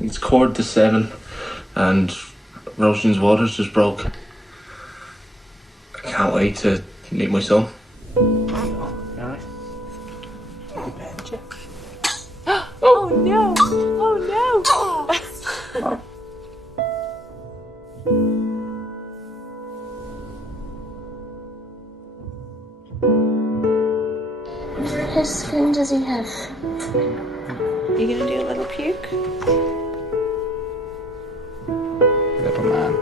He's 6:45 and Roisin's water's just broke. I can't wait to meet my son. Oh no! Oh no! What skin does he have? You gonna do a little puke? Little man.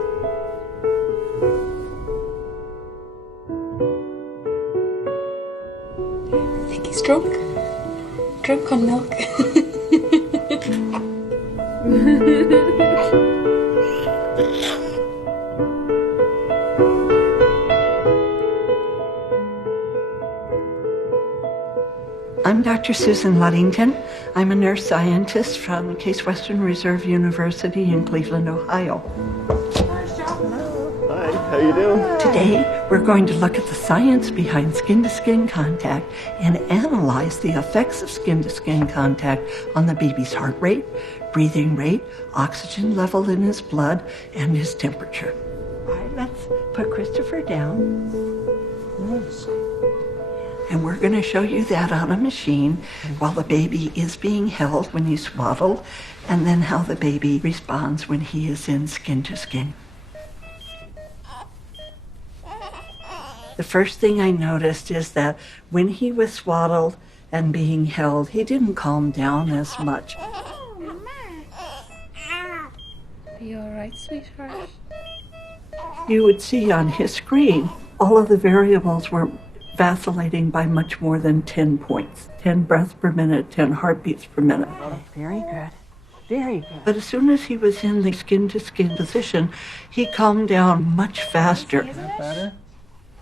I think he's drunk. Drunk on milk. I'm Dr. Susan Luddington. I'm a nurse scientist from Case Western Reserve University in Cleveland, Ohio. Hi, how you doing? Today, we're going to look at the science behind skin-to-skin contact and analyze the effects of skin-to-skin contact on the baby's heart rate, breathing rate, oxygen level in his blood, and his temperature. All right, let's put Christopher down. And we're going to show you that on a machine while the baby is being held when he's swaddled, and then how the baby responds when he is in skin-to-skin. The first thing I noticed is that when he was swaddled and being held, he didn't calm down as much. Are you alright, sweetheart? You would see on his screen, all of the variables were vacillating by much more than 10 points. 10 breaths per minute, 10 heartbeats per minute. Very good. Very good. But as soon as he was in the skin-to-skin position, he calmed down much faster. Is that better?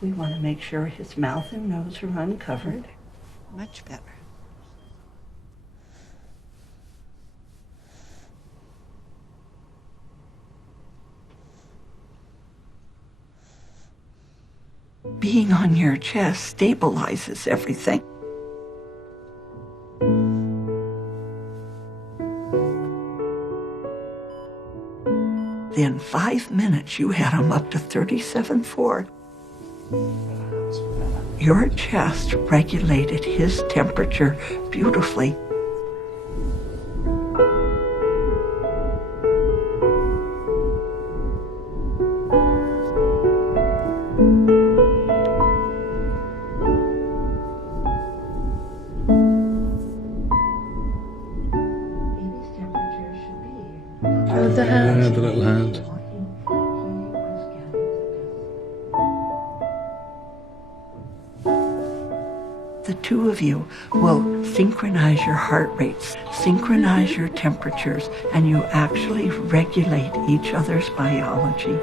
We want to make sure his mouth and nose are uncovered. Much better. Being on your chest stabilizes everything. In 5 minutes, you had him up to 37.4. Your chest regulated his temperature beautifully. The hand. Yeah, the little hand. The two of you will synchronize your heart rates, synchronize your temperatures, and you actually regulate each other's biology.